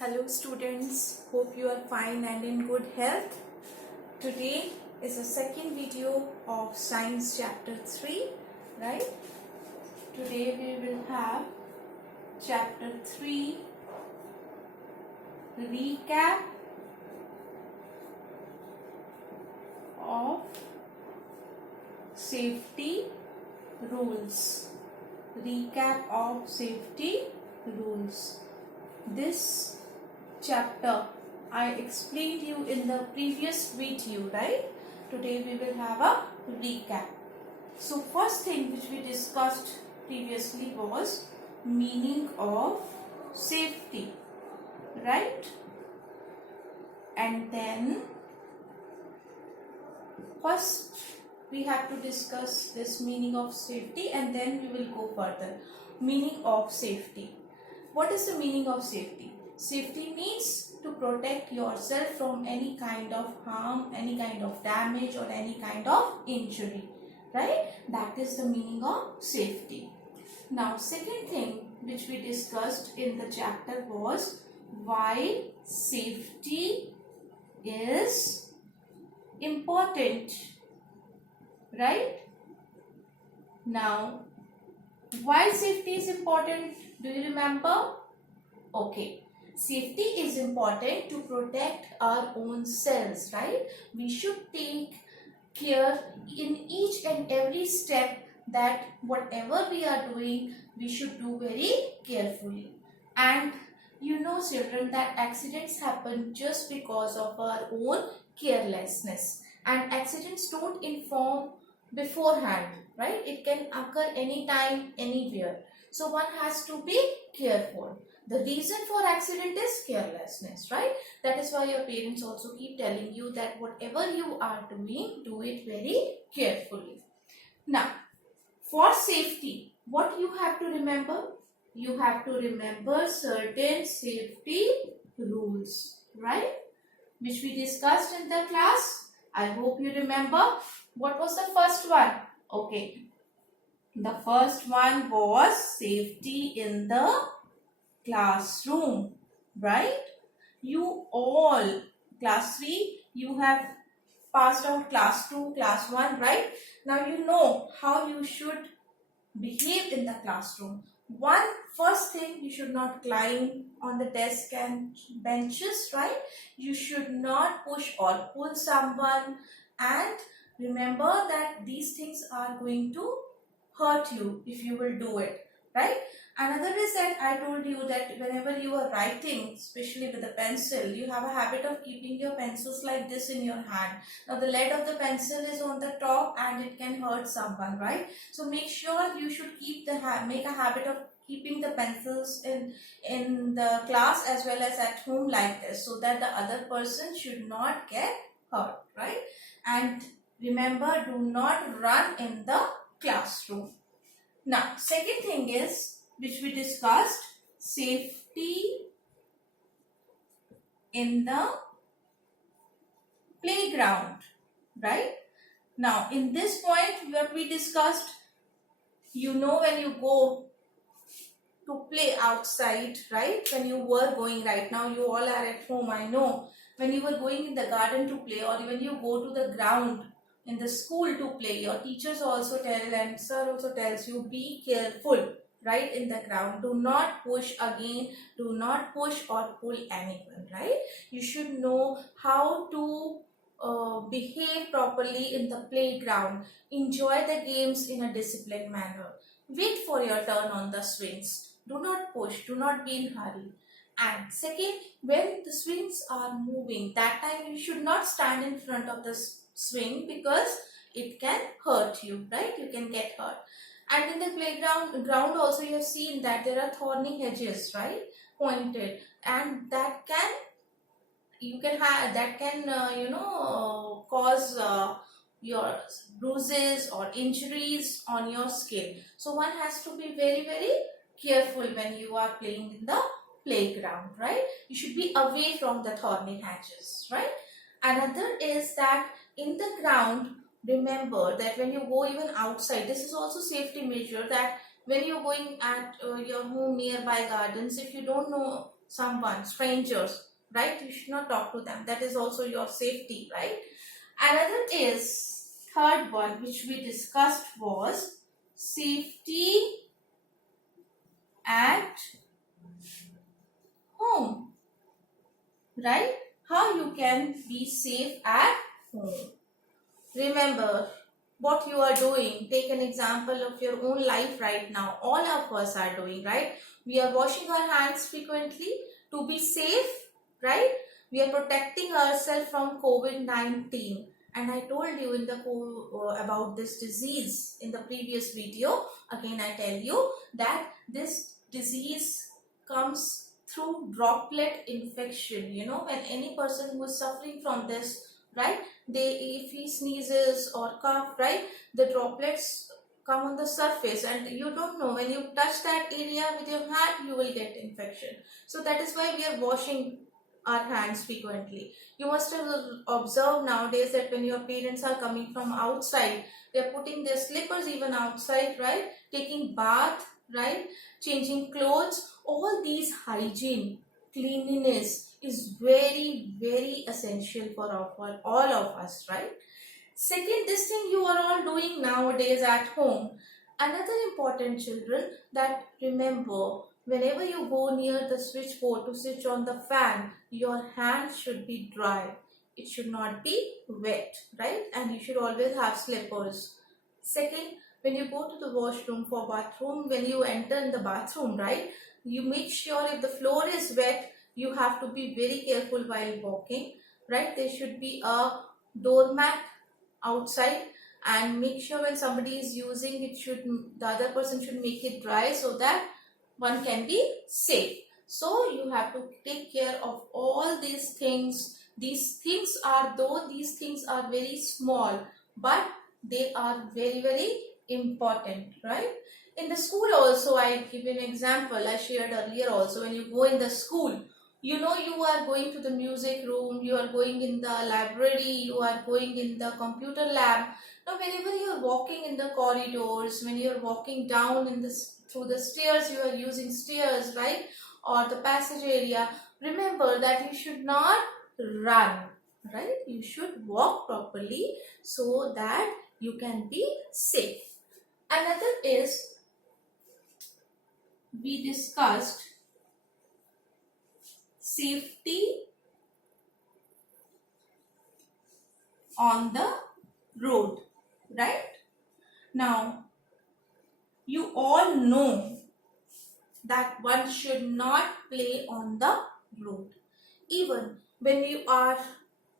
Hello students, hope you are fine and in good health. Today is the second video of Science chapter 3, right? Today we will have chapter 3 recap of safety rules. Recap of safety rules. This chapter I explained you in the previous video, right? Today we will have a recap. So first thing which we discussed previously was meaning of safety, right? And then first we have to discuss this meaning of safety and then we will go further. Meaning of safety. What is the meaning of safety? Safety means to protect yourself from any kind of harm, any kind of damage or any kind of injury, right? That is the meaning of safety. Now, second thing which we discussed in the chapter was why safety is important, right? Now, why safety is important? Do you remember? Okay. Safety is important to protect our own cells, right? We should take care in each and every step that whatever we are doing, we should do very carefully. And you know, children, that accidents happen just because of our own carelessness. And accidents don't inform beforehand, right? It can occur anytime, anywhere. So one has to be careful. The reason for accident is carelessness, right? That is why your parents also keep telling you that whatever you are doing, do it very carefully. Now, for safety, what you have to remember? You have to remember certain safety rules, right? Which we discussed in the class. I hope you remember. What was the first one? Okay. The first one was safety in the classroom, right? You all, class 3, you have passed out class 2, class 1, right? Now you know how you should behave in the classroom. First thing, you should not climb on the desk and benches, right? You should not push or pull someone, and remember that these things are going to hurt you if you will do it, right? Another is that I told you that whenever you are writing, especially with a pencil, you have a habit of keeping your pencils like this in your hand. Now the lead of the pencil is on the top and it can hurt someone, right? So make sure you should keep make a habit of keeping the pencils in the class as well as at home like this, so that the other person should not get hurt, right? And remember, do not run in the classroom. Now, second thing is, which we discussed, safety in the playground, right? Now, in this point, what we discussed, you know, when you go to play outside, right? When you were going, right now you all are at home, I know. When you were going in the garden to play, or when you go to the ground in the school to play, your teachers also tell and sir also tells you, be careful, right? In the ground, do not push again, do not push or pull anyone, right? You should know how to behave properly in the playground. Enjoy the games in a disciplined manner. Wait for your turn on the swings. Do not push, do not be in hurry. And second, when the swings are moving, that time you should not stand in front of the swing because it can hurt you, right? You can get hurt. And in the ground also you have seen that there are thorny hedges, right? Pointed, and that can cause your bruises or injuries on your skin. So one has to be very, very careful when you are playing in the playground, right? You should be away from the thorny hedges, right? Another is that in the ground, remember that when you go even outside, this is also safety measure, that when you're going at your home nearby gardens, if you don't know someone, strangers, right? You should not talk to them. That is also your safety, right? Another is, third one which we discussed was safety at home, right? How you can be safe at home. Remember what you are doing. Take an example of your own life right now. All of us are doing, right? We are washing our hands frequently to be safe, right? We are protecting ourselves from COVID-19. And I told you in the about this disease in the previous video. Again, I tell you that this disease comes through droplet infection. You know, when any person who is suffering from this, right, if he sneezes or cough, right, the droplets come on the surface and you don't know, when you touch that area with your hand, you will get infection. So that is why we are washing our hands frequently. You must have observed nowadays that when your parents are coming from outside, they are putting their slippers even outside, right, taking bath, right, changing clothes. All these hygiene, cleanliness is very, very essential for all of us, right? Second, this thing you are all doing nowadays at home. Another important, children, that remember, whenever you go near the switchboard to switch on the fan, your hands should be dry. It should not be wet, right? And you should always have slippers. Second, when you go to the washroom for bathroom, when you enter in the bathroom, right, you make sure if the floor is wet, you have to be very careful while walking, right? There should be a doormat outside, and make sure when somebody is using it, the other person should make it dry so that one can be safe. So you have to take care of all these things. These things are very small, but they are very, very important, right? In the school also, I give an example I shared earlier also. When you go in the school, you know, you are going to the music room, you are going in the library, you are going in the computer lab. Now whenever you are walking in the corridors, when you are walking down in this through the stairs, you are using stairs, right, or the passage area, remember that you should not run, right? You should walk properly so that you can be safe. Another is, we discussed safety on the road, right? Now, you all know that one should not play on the road. Even when you are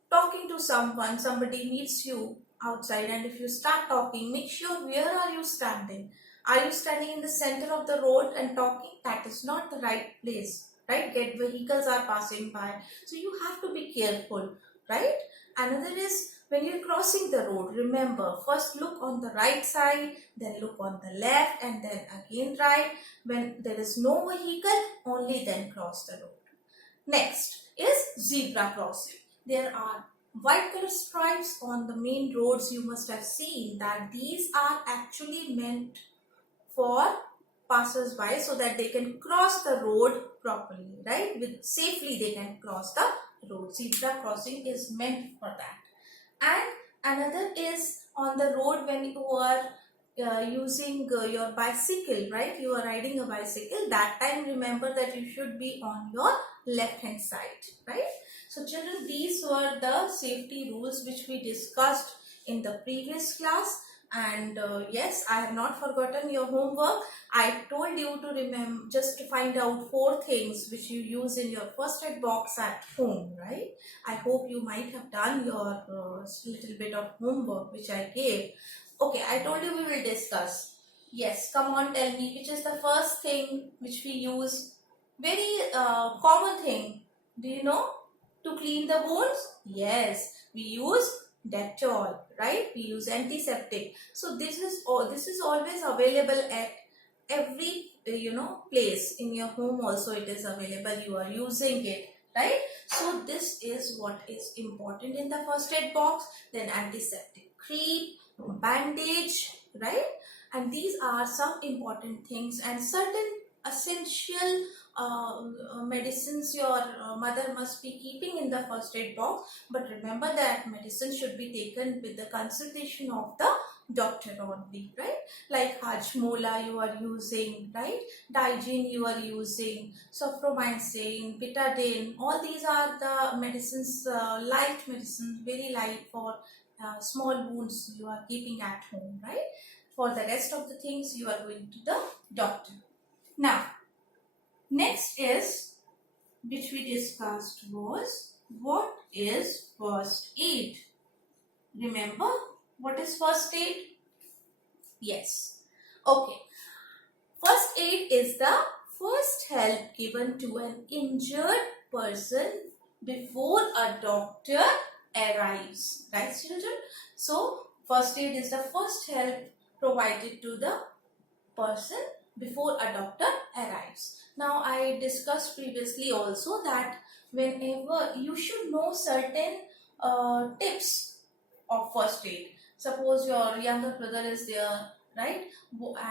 talking to someone, somebody meets you outside, and if you start talking, make sure where are you standing. Are you standing in the center of the road and talking? That is not the right place, right? Vehicles are passing by, so you have to be careful, right? Another is, when you're crossing the road, remember, first look on the right side, then look on the left, and then again right. When there is no vehicle, only then cross the road. Next is zebra crossing. There are white color stripes on the main roads. You must have seen that these are actually meant for passers-by so that they can cross the road properly, right? Safely they can cross the road. Zebra crossing is meant for that. And another is on the road when you are using your bicycle, right? You are riding a bicycle. That time, remember that you should be on your left hand side, right? So children, these were the safety rules which we discussed in the previous class. And yes, I have not forgotten your homework. I told you to remember, just to find out 4 things which you use in your first aid box at home, right? I hope you might have done your little bit of homework which I gave. Okay, I told you we will discuss. Yes, come on, tell me, which is the first thing which we use? Very common thing. Do you know? To clean the wounds? Yes, we use Dettol, right? We use antiseptic. So this is always available at every place in your home. Also, it is available. You are using it, right? So this is what is important in the first aid box. Then antiseptic cream, bandage, right? And these are some important things, and certain essential medicines your mother must be keeping in the first aid box, but remember that medicine should be taken with the consultation of the doctor only, right? Like Hajmola you are using, right? Digene you are using, Sofromycin, Betadine, all these are the medicines, light medicines, very light for small wounds you are keeping at home, right? For the rest of the things you are going to the doctor. Now, next is, which we discussed, was what is first aid? Remember what is first aid? Yes. Okay. First aid is the first help given to an injured person before a doctor arrives. Right, children? So, first aid is the first help provided to the person before a doctor arrives. Now, I discussed previously also that whenever you should know certain tips of first aid. Suppose your younger brother is there, right,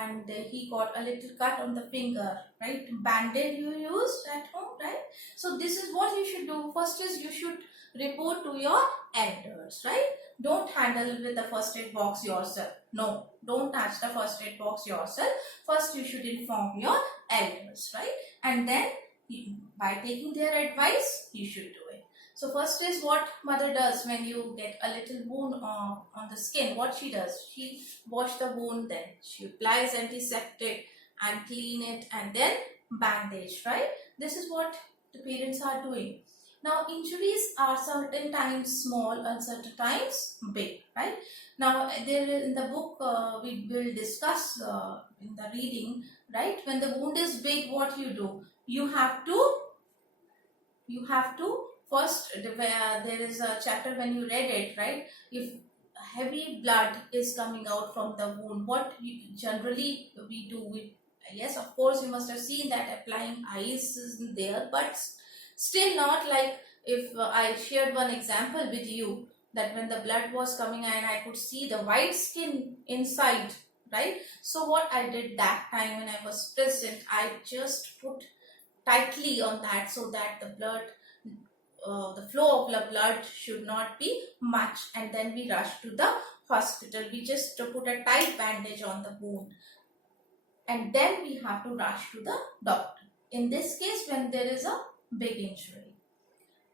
and he got a little cut on the finger, right? Band-aid you use at home, right? So this is what you should do. First is you should report to your elders, right? Don't handle with the first aid box yourself. No, don't touch the first aid box yourself. First you should inform your elders, right? And then by taking their advice, you should do it. So first is what mother does when you get a little wound on the skin. What she does, she wash the wound, then she applies antiseptic and clean it, and then bandage, right? This is what the parents are doing. Now injuries are certain times small and certain times big, right? Now there in the book we will discuss in the reading, right? When the wound is big, what you do? You have to first, there is a chapter when you read it, right? If heavy blood is coming out from the wound, what generally we do, yes, of course you must have seen that applying ice is there, but still not like if I shared one example with you that when the blood was coming and I could see the white skin inside, right? So what I did that time when I was present, I just put tightly on that so that the blood, the flow of the blood should not be much, and then we rush to the hospital. We just put a tight bandage on the wound, and then we have to rush to the doctor. In this case, when there is a big injury.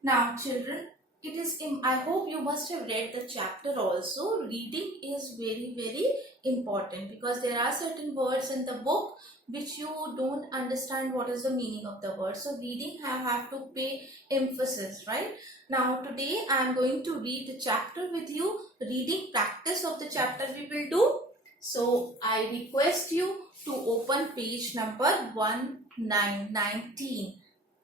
Now, children, it is I hope you must have read the chapter also. Reading is very, very important because there are certain words in the book which you don't understand what is the meaning of the word. So reading have to pay emphasis, right? Now today I am going to read the chapter with you. Reading practice of the chapter we will do. So I request you to open page number 1919.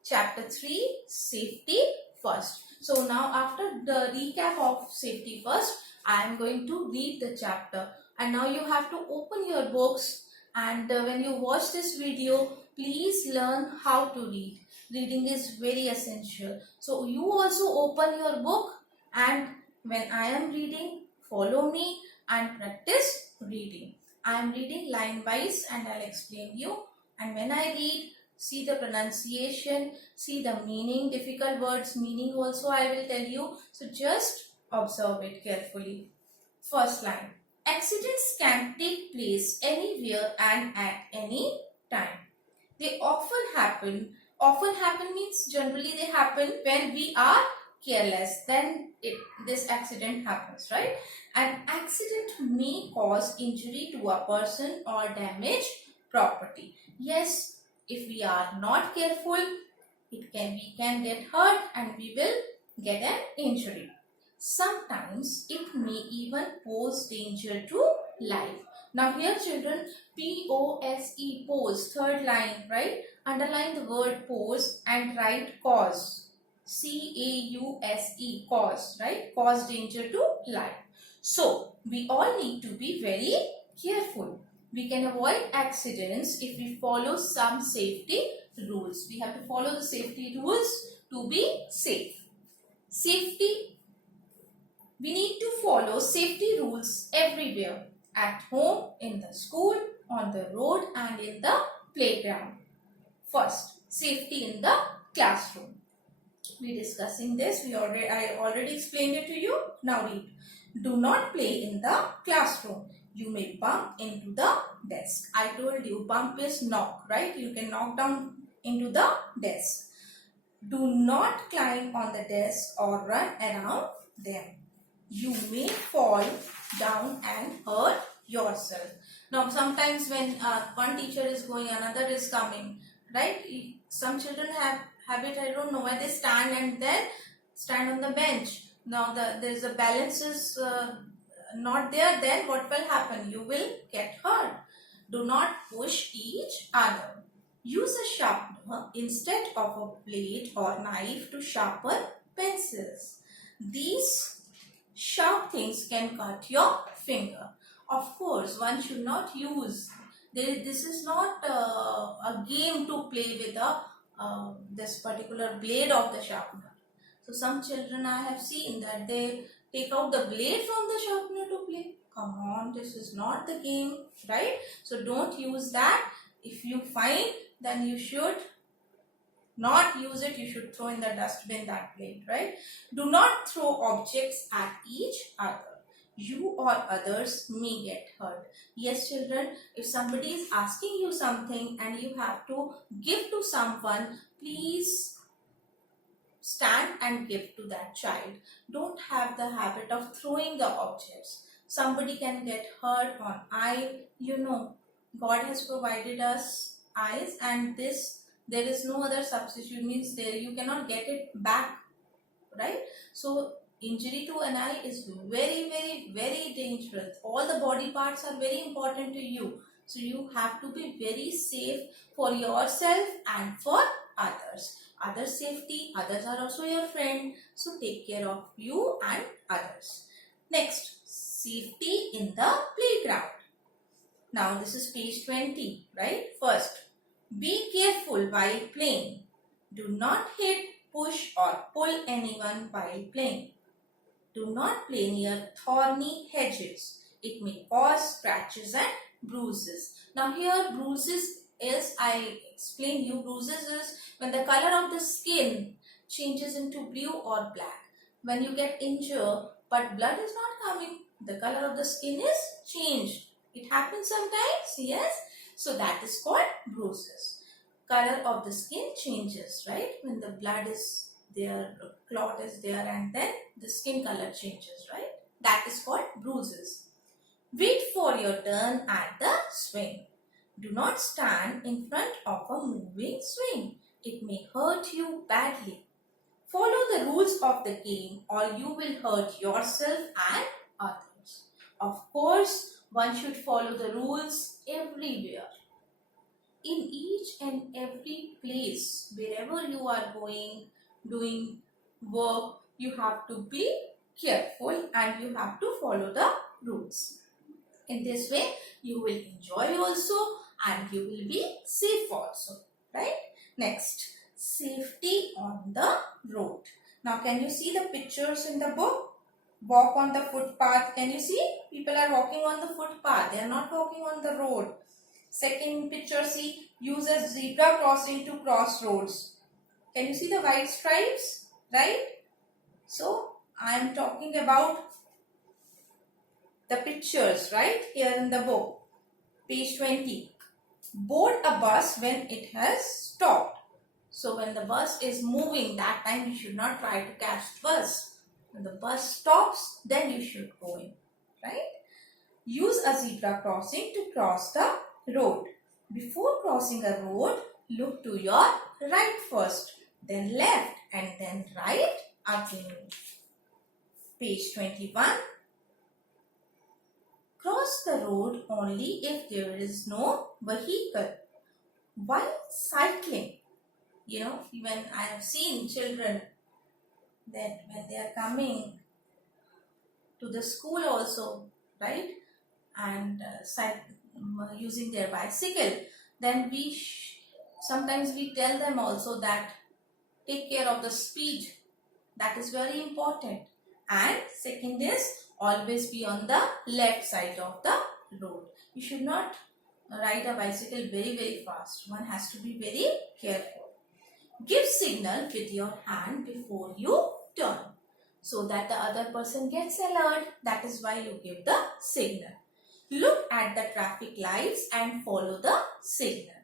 Chapter 3, Safety First. So now after the recap of Safety First, I am going to read the chapter. And now you have to open your books, and when you watch this video, please learn how to read. Reading is very essential. So you also open your book, and when I am reading, follow me and practice reading. I am reading line wise and I'll explain you. And when I read, see the pronunciation, see the meaning, difficult words meaning also I will tell you. So just observe it carefully. First line. Accidents can take place anywhere and at any time. They often happen. Often happen means generally they happen when we are careless. Then this accident happens, right? An accident may cause injury to a person or damage property. Yes, if we are not careful, we can get hurt and we will get an injury. Sometimes it may even pose danger to life. Now here children, P-O-S-E, pose, third line, right? Underline the word pose and write cause. C-A-U-S-E, cause, right? Cause danger to life. So we all need to be very careful. We can avoid accidents if we follow some safety rules. We have to follow the safety rules to be safe. We need to follow safety rules everywhere. At home, in the school, on the road and in the playground. First, safety in the classroom. We discussing this. I already explained it to you. Now read. Do not play in the classroom. You may bump into the desk. I told you bump is knock, right? You can knock down into the desk. Do not climb on the desk or run around them. You may fall down and hurt yourself. Now sometimes when one teacher is going, another is coming, right? Some children have habit, I don't know why they stand and then stand on the bench. Now there's a balance is not there, then what will happen? You will get hurt. Do not push each other. Use a sharpener instead of a blade or knife to sharpen pencils. These sharp things can cut your finger. Of course, one should not use. This is not a game to play with this particular blade of the sharpener. So some children I have seen that they take out the blade from the sharpener to play. Come on, this is not the game, right? So don't use that. If you find, then you should not use it. You should throw in the dustbin that blade, right? Do not throw objects at each other. You or others may get hurt. Yes, children, if somebody is asking you something and you have to give to someone, please stand and give to that child. Don't have the habit of throwing the objects. Somebody can get hurt on eye. You know, God has provided us eyes, and there is no other substitute. Means there you cannot get it back, right? So injury to an eye is very, very, very dangerous. All the body parts are very important to you. So you have to be very safe for yourself and for others. Other safety, others are also your friend. So take care of you and others. Next, safety in the playground. Now this is page 20, right? First, be careful while playing. Do not hit, push or pull anyone while playing. Do not play near thorny hedges. It may cause scratches and bruises. Now here bruises is, I explain you, bruises is when the color of the skin changes into blue or black. When you get injured but blood is not coming, the color of the skin is changed. It happens sometimes, yes. So that is called bruises. Color of the skin changes, right? When the blood is there, clot is there, and then the skin color changes, right? That is called bruises. Wait for your turn at the swing. Do not stand in front of a moving swing. It may hurt you badly. Follow the rules of the game or you will hurt yourself and others. Of course, one should follow the rules everywhere. In each and every place, wherever you are going, doing work, you have to be careful and you have to follow the rules. In this way, you will enjoy also and you will be safe also, right? Next, safety on the road. Now, can you see the pictures in the book? Walk on the footpath. Can you see? People are walking on the footpath. They are not walking on the road. Second picture, see, use a zebra crossing to cross roads. Can you see the white stripes? Right? So, I am talking about the pictures, right? Here in the book. Page 20. Board a bus when it has stopped. So, when the bus is moving, that time you should not try to catch the bus. When the bus stops, then you should go in, right? Use a zebra crossing to cross the road. Before crossing a road, look to your right first, then left and then right again. Page 21. Cross the road only if there is no vehicle. While cycling, you know, when I have seen children that when they are coming to the school also, right, and using their bicycle, then sometimes we tell them also that take care of the speed. That is very important. And second is always be on the left side of the road. You should not ride a bicycle very, very fast. One has to be very careful. Give signal with your hand before you turn so that the other person gets alert. That is why you give the signal. Look at the traffic lights and follow the signal.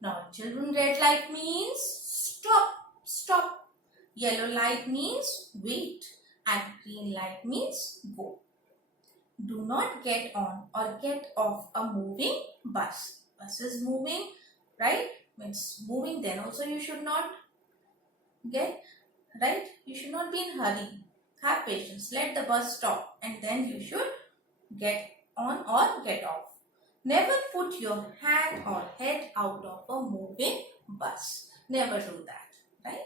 Now children, red light means stop, stop. Yellow light means wait and green light means go. Do not get on or get off a moving bus. Bus is moving, right? Means moving, then also you should not get, right? You should not be in hurry. Have patience. Let the bus stop and then you should get on or get off. Never put your hand or head out of a moving bus. Never do that, right?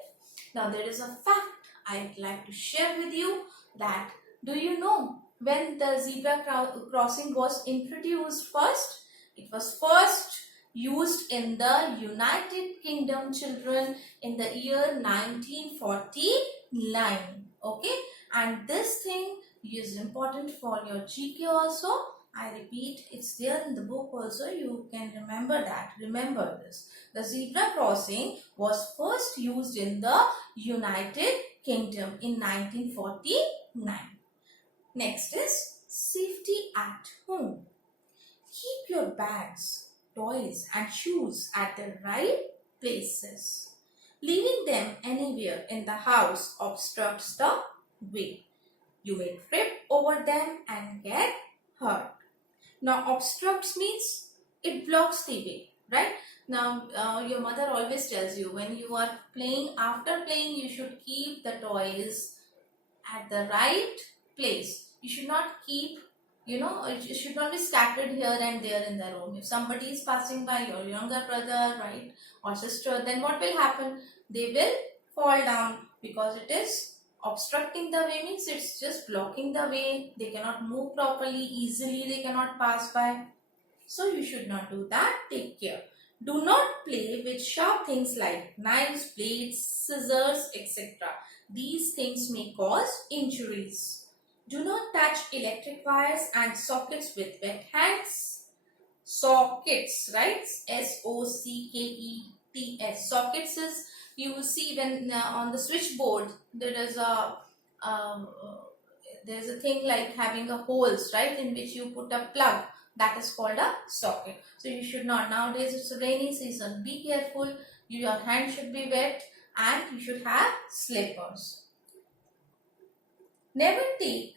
Now there is a fact I'd like to share with you that, do you know when the zebra crossing was introduced first? It was first used in the United Kingdom, children, in the year 1949. Okay, and this thing is important for your GK also. I repeat, it's there in the book also. You can remember that. Remember this. The zebra crossing was first used in the United Kingdom in 1949. Next is safety at home. Keep your bags, toys and shoes at the right places. Leaving them anywhere in the house obstructs the way. You may trip over them and get hurt. Now obstructs means it blocks the way, right? Now your mother always tells you, when you are playing, after playing you should keep the toys at the right place. You should not keep, it should not be scattered here and there in the room. If somebody is passing by, your younger brother, right, or sister, then what will happen? They will fall down because it is obstructing the way, means it's just blocking the way. They cannot move properly, easily they cannot pass by. So you should not do that. Take care. Do not play with sharp things like knives, blades, scissors, etc. These things may cause injuries. Do not touch electric wires and sockets with wet hands. Sockets, right? S-O-C-K-E-T-S. Sockets is, you will see when on the switchboard there is there's a thing like having a holes, right, in which you put a plug. That is called a socket. So you should not. Nowadays it's a rainy season. Be careful. Your hand should be wet and you should have slippers. Never take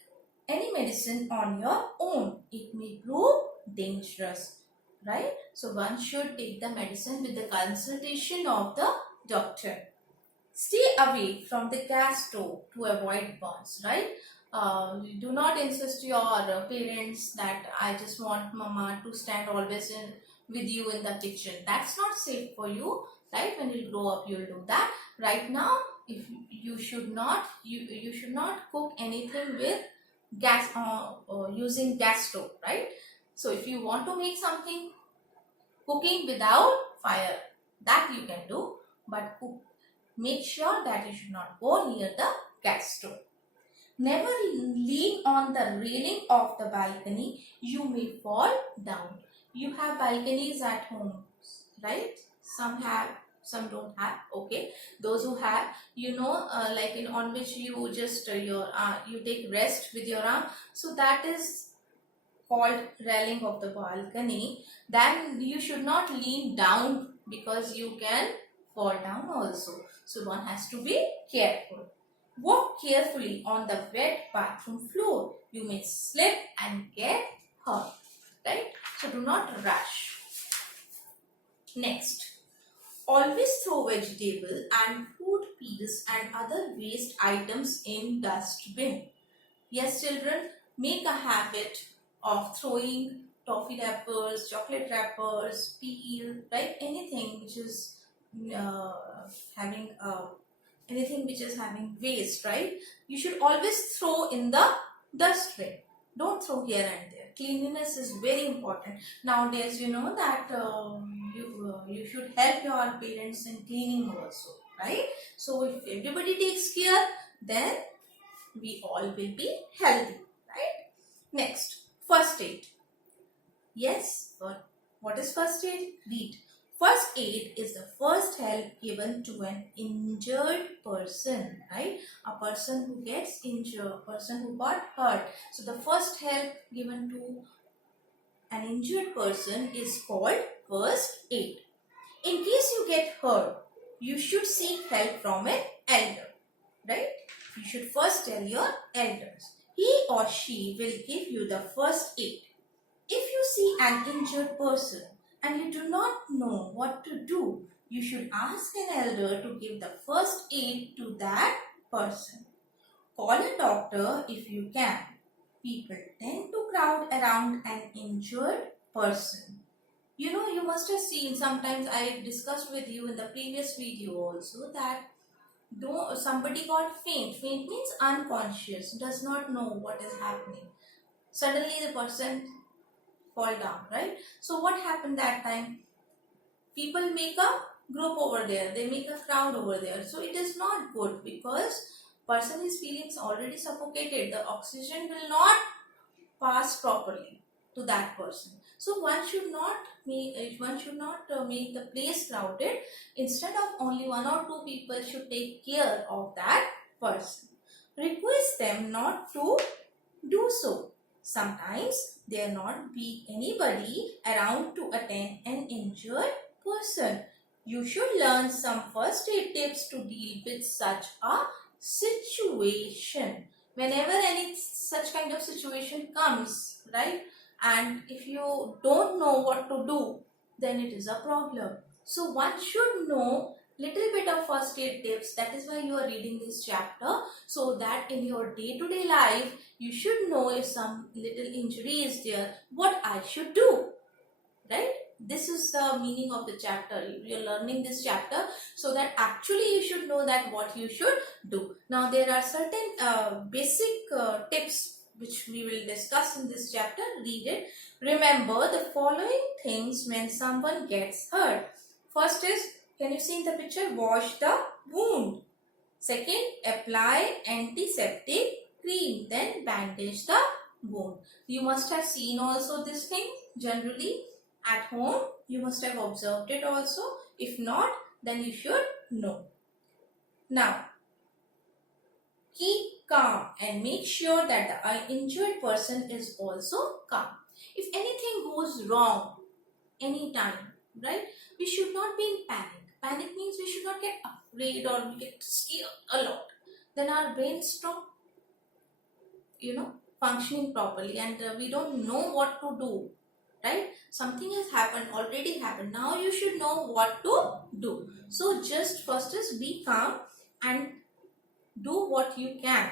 any medicine on your own. It may prove dangerous, right? So one should take the medicine with the consultation of the doctor. Stay away from the gas stove to avoid burns, right? Do not insist your parents that I just want mama to stand always with you in the kitchen. That's not safe for you, right? When you grow up, you'll do that. Right now, if you should not, you should not cook anything with gas using gas stove, right? So if you want to make something cooking without fire, that you can do, but make sure that you should not go near the gas stove. Never lean on the railing of the balcony. You may fall down. You have balconies at home, right? Some have, some don't have. Okay, those who have, like on which you just you take rest with your arm. So that is called railing of the balcony. Then you should not lean down because you can fall down also. So one has to be careful. Walk carefully on the wet bathroom floor. You may slip and get hurt, right? So do not rush. Next, always throw vegetable and fruit peels and other waste items in dustbin. Yes, children, make a habit of throwing toffee wrappers, chocolate wrappers, peel, right? Anything which is having waste, right? You should always throw in the dustbin. Don't throw here and there. Cleanliness is very important. Nowadays, you know that you should help your parents in cleaning also, right? So if everybody takes care, then we all will be healthy, right? Next, first aid. Yes, what is first aid? Read. First aid is the first help given to an injured person, right? A person who gets injured, person who got hurt. So the first help given to an injured person is called first aid. In case you get hurt, you should seek help from an elder, right? You should first tell your elders. He or she will give you the first aid. If you see an injured person and you do not know what to do, you should ask an elder to give the first aid to that person. Call a doctor if you can. People tend to crowd around an injured person. You know, you must have seen, sometimes I discussed with you in the previous video also, that somebody got faint. Faint means unconscious, does not know what is happening. Suddenly the person fall down, right? So what happened that time? People make a group over there, they make a crowd over there. So it is not good, because person is feeling already suffocated. The oxygen will not pass properly to that person. So one should not make the place crowded. Instead of only one or two people should take care of that person. Request them not to do so. Sometimes there not be anybody around to attend an injured person. You should learn some first aid tips to deal with such a situation. Whenever any such kind of situation comes, right? And if you don't know what to do, then it is a problem. So one should know little bit of first aid tips. That is why you are reading this chapter, so that in your day-to-day life you should know if some little injury is there, what I should do, right? This is the meaning of the chapter. You are learning this chapter so that actually you should know that what you should do. Now there are certain basic tips which we will discuss in this chapter. Read it. Remember the following things when someone gets hurt. First is, can you see in the picture? Wash the wound. Second, apply antiseptic cream. Then bandage the wound. You must have seen also this thing generally at home. You must have observed it also. If not, then you should know. Now, keep calm and make sure that the injured person is also calm. If anything goes wrong anytime, right, we should not be in panic. Panic means we should not get afraid or we get scared a lot. Then our brain stop, functioning properly, and we don't know what to do, right? Something has happened, already happened. Now you should know what to do. So just first is be calm and do what you can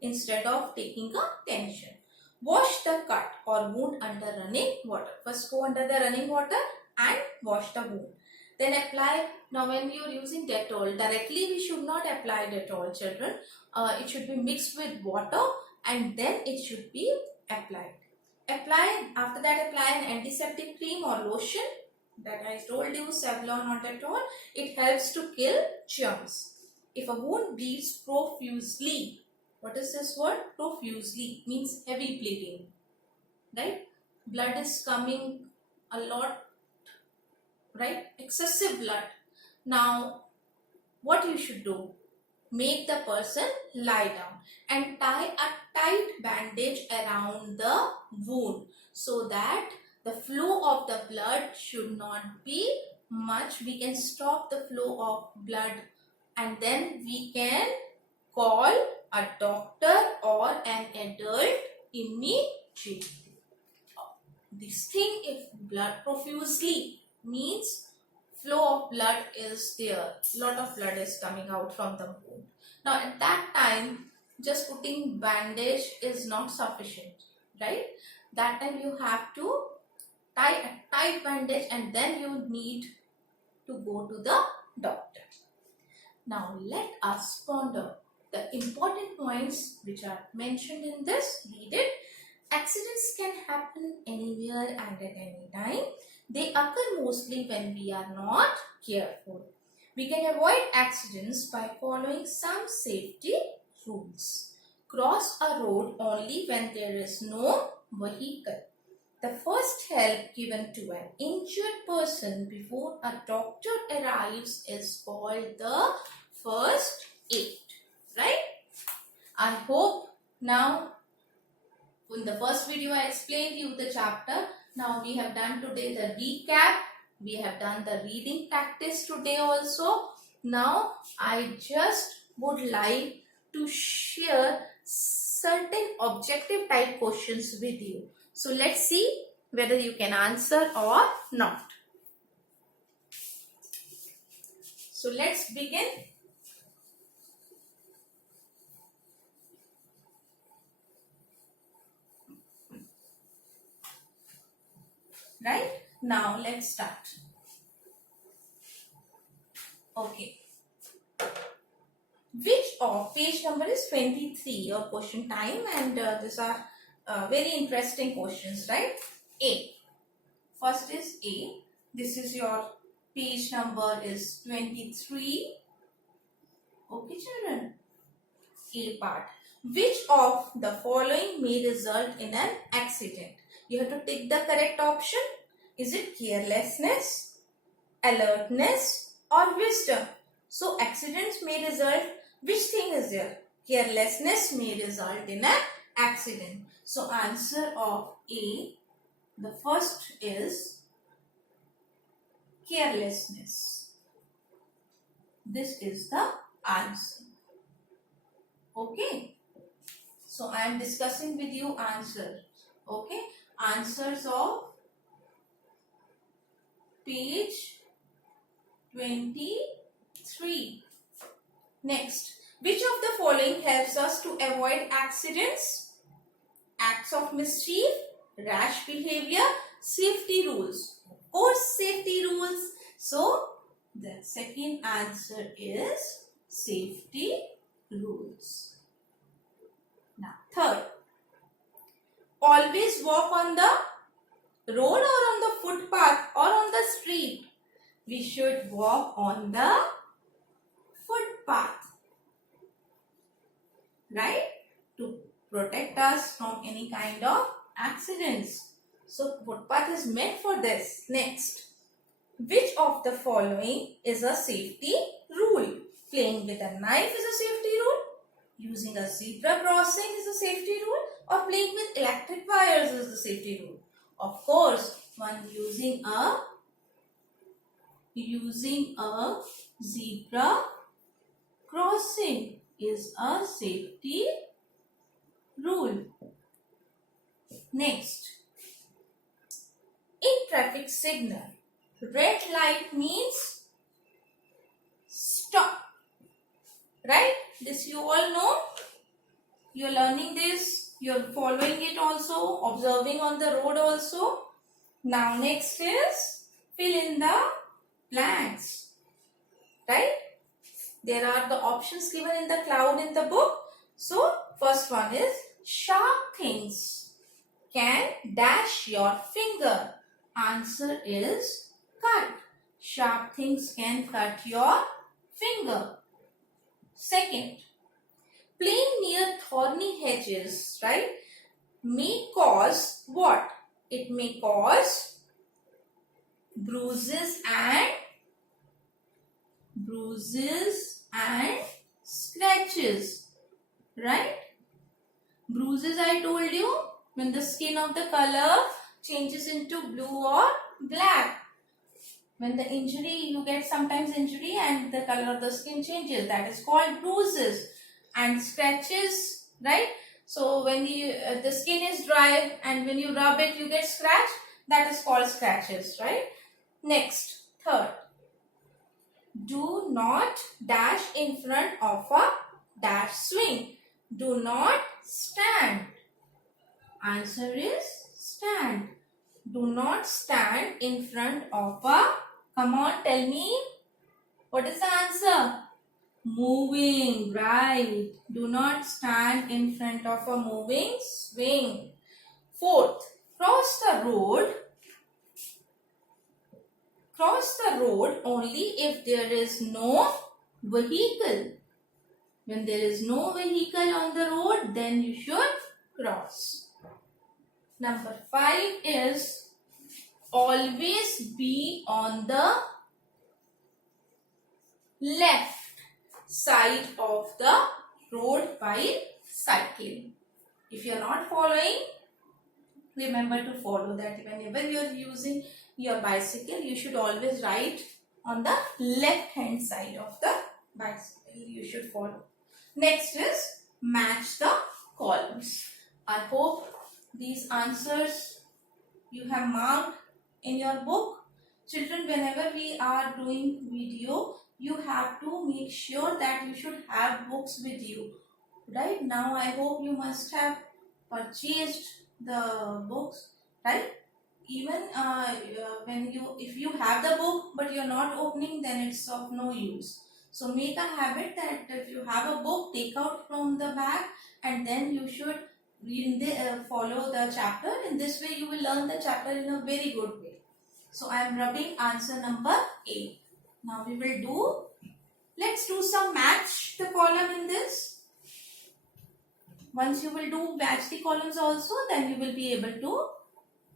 instead of taking a tension. Wash the cut or wound under running water. First go under the running water and wash the wound. Then apply. Now when you are using Dettol, directly we should not apply Dettol, children. It should be mixed with water and then it should be applied. After that apply an antiseptic cream or lotion. That I told you, Savlon or Dettol. It helps to kill germs. If a wound bleeds profusely, what is this word? Profusely means heavy bleeding, right? Blood is coming a lot, right? Excessive blood. Now, what you should do? Make the person lie down and tie a tight bandage around the wound so that the flow of the blood should not be much. We can stop the flow of blood and then we can call a doctor or an adult immediately. This thing, if blood profusely means flow of blood is there, lot of blood is coming out from the wound. Now at that time, just putting bandage is not sufficient, right? That time you have to tie a tight bandage and then you need to go to the doctor. Now let us ponder the important points which are mentioned in this. Read it. Accidents can happen anywhere and at any time. They occur mostly when we are not careful. We can avoid accidents by following some safety rules. Cross a road only when there is no vehicle. The first help given to an injured person before a doctor arrives is called the first aid, right? I hope now, in the first video I explained you the chapter. Now we have done today the recap. We have done the reading practice today also. Now I just would like to share certain objective type questions with you. So let's see whether you can answer or not. So let's begin. Right? Now let's start. Okay. Which of page number is 23, your question time, and these are very interesting questions, right? A. First is A. This is your page number is 23. Okay, children. A part. Which of the following may result in an accident? You have to pick the correct option. Is it carelessness, alertness, or wisdom? So accidents may result. Which thing is there? Carelessness may result in an accident. So answer of A, the first is carelessness. This is the answer. Okay. So I am discussing with you answers. Okay. Answers of page 23. Next, which of the following helps us to avoid accidents? Acts of mischief, rash behavior, safety rules. Of course, safety rules. So, the second answer is safety rules. Now, third, always walk on the road or on the footpath or on the street. We should walk on the footpath, right, to protect us from any kind of accidents. So footpath is meant for this. Next, which of the following is a safety rule? Playing with a knife is a safety rule, using a zebra crossing is a safety rule, or playing with electric wires is the safety rule. Of course, one using a zebra crossing is a safety rule. Next, in traffic signal, red light means stop. Right? This you all know. You are learning this. You are following it also. Observing on the road also. Now next is fill in the blanks. Right? There are the options given in the cloud in the book. So first one is sharp things can dash your finger. Answer is cut. Sharp things can cut your finger. Second, playing near thorny hedges, right, may cause what? It may cause bruises and scratches, right? Bruises, I told you, when the skin of the color changes into blue or black. When the injury, you get sometimes injury and the color of the skin changes. That is called bruises. And scratches, right? So when the skin is dry and when you rub it, you get scratch. That is called scratches, right? Next, third. Do not dash in front of a dash swing. Do not stand. Answer is stand. Do not stand in front of a, come on, tell me. What is the answer? Moving, right. Do not stand in front of a moving swing. Fourth, cross the road. Cross the road only if there is no vehicle. When there is no vehicle on the road, then you should cross. Number 5 is always be on the left side of the road while cycling. If you are not following, remember to follow that. Whenever you are using your bicycle, you should always ride on the left hand side of the bicycle. You should follow. Next is match the columns. I hope these answers you have marked in your book. Children, whenever we are doing video, you have to make sure that you should have books with you. Right now, I hope you must have purchased the books, right? Even if you have the book but you're not opening, then it's of no use. So make a habit that if you have a book, take out from the bag and then you should follow the chapter. In this way, you will learn the chapter in a very good way. So I am rubbing answer number 8. Now we will let's do some match the column in this. Once you will do match the columns also, then you will be able to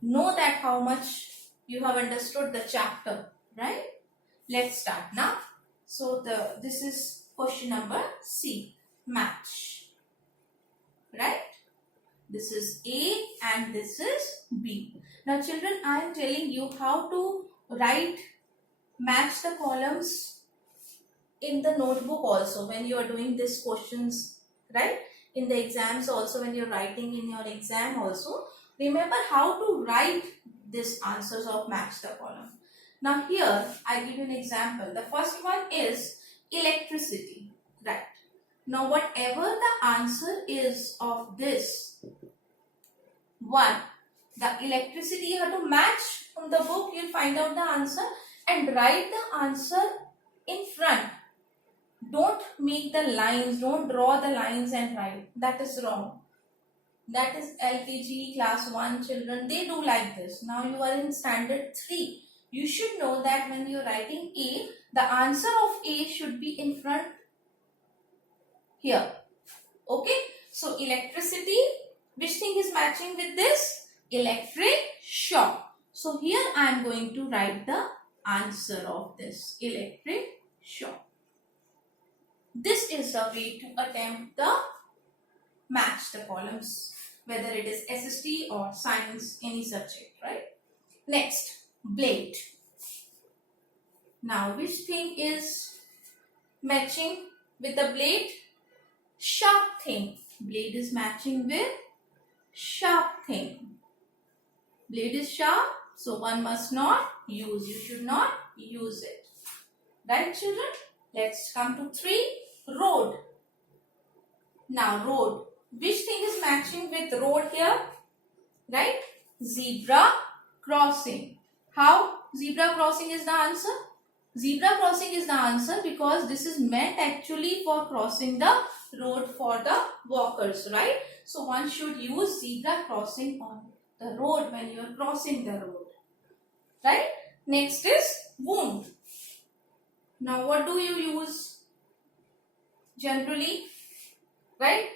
know that how much you have understood the chapter, right? Let's start now. So this is question number C, match, right? This is A and this is B. Now children, I am telling you how to match the columns in the notebook also when you are doing these questions, right? In the exams also, when you're writing in your exam also, remember how to write these answers of match the column. Now here, I give you an example. The first one is electricity, right? Now whatever the answer is of this one, the electricity you have to match from the book, you'll find out the answer and write the answer in front. Don't make the lines, don't draw the lines and write. That is wrong. That is LKG class 1 children. They do like this. Now you are in standard 3. You should know that when you are writing A, the answer of A should be in front here. Okay. So electricity, which thing is matching with this? Electric shock. So here I am going to write the answer of this, electric shock. This is the way to attempt the match the columns, whether it is SST or science, any subject, right? Next, blade. Now, which thing is matching with the blade? Sharp thing. Blade is matching with sharp thing. Blade is sharp, so one must not use. You should not use it. Right, children? Let's come to 3. Road. Now, road. Which thing is matching with road here? Right? Zebra crossing. How zebra crossing is the answer? Zebra crossing is the answer because this is meant actually for crossing the road for the walkers, right? So one should use zebra crossing on the road when you are crossing the road, right? Next is wound. Now what do you use generally, right?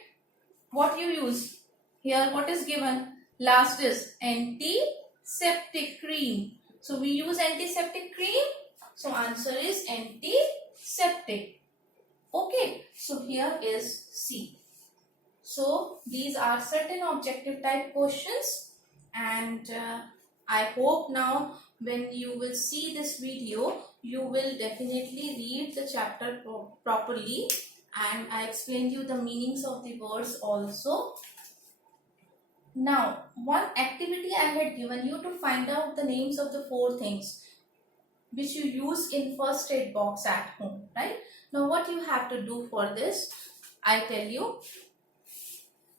What you use here? What is given? Last is antiseptic cream. So we use antiseptic cream. So answer is antiseptic. Okay. So here is C. So these are certain objective type questions, and I hope now when you will see this video, you will definitely read the chapter properly, and I explained you the meanings of the words also. Now, one activity I had given you to find out the names of the 4 things which you use in first aid box at home, right? Now, what you have to do for this, I tell you.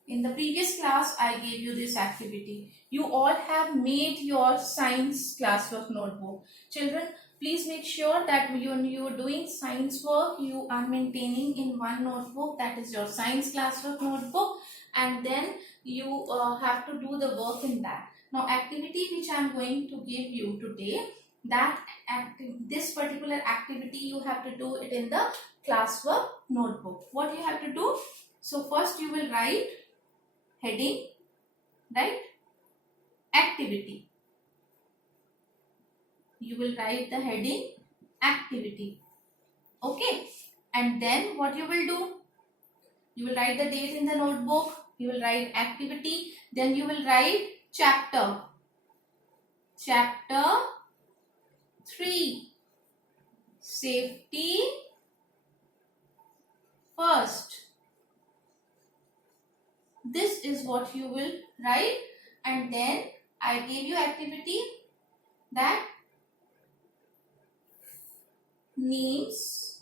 In the previous class, I gave you this activity. You all have made your science classwork notebook. Children, please make sure that when you are doing science work, you are maintaining in one notebook, that is your science classwork notebook, and then you have to do the work in that. Now, activity which I am going to give you today, this particular activity you have to do it in the classwork notebook. What you have to do? So, first you will write heading, right? activity. You will write the heading activity. Okay. And then what you will do? You will write the date in the notebook. You will write activity. Then you will write chapter. Chapter 3. Safety first. This is what you will write. And then I gave you activity, that names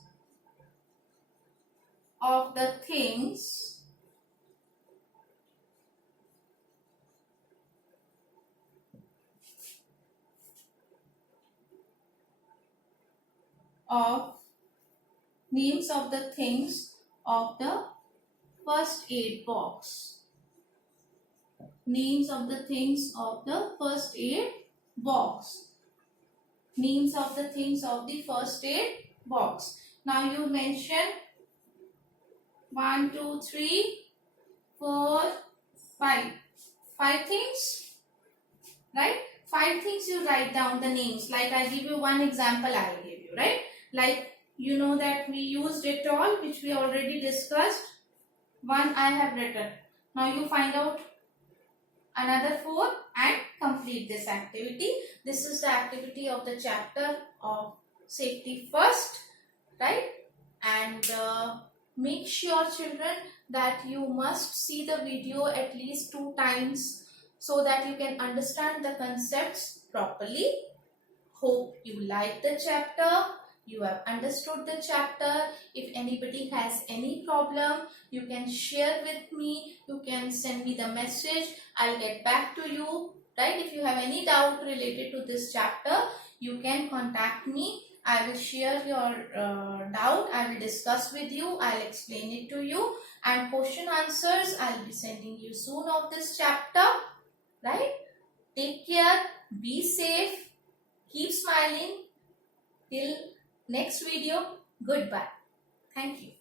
of the things of the first aid box. Names of the things of the first aid box. Names of the things of the first aid box. Now you mention 1, 2, 3, 4, 5. 5 things, right? 5 things you write down the names. Like I give you one example I will give you, right? Like you know that we used Dettol, which we already discussed. 1 I have written. Now you find out another 4 and complete this activity. This is the activity of the chapter of safety first, right? And make sure, children, that you must see the video at least 2 times so that you can understand the concepts properly. Hope you like the chapter. You have understood the chapter. If anybody has any problem, you can share with me. You can send me the message. I'll get back to you. Right? If you have any doubt related to this chapter, you can contact me. I will share your doubt. I will discuss with you. I'll explain it to you. And question answers, I'll be sending you soon of this chapter. Right? Take care. Be safe. Keep smiling. Till next video. Goodbye. Thank you.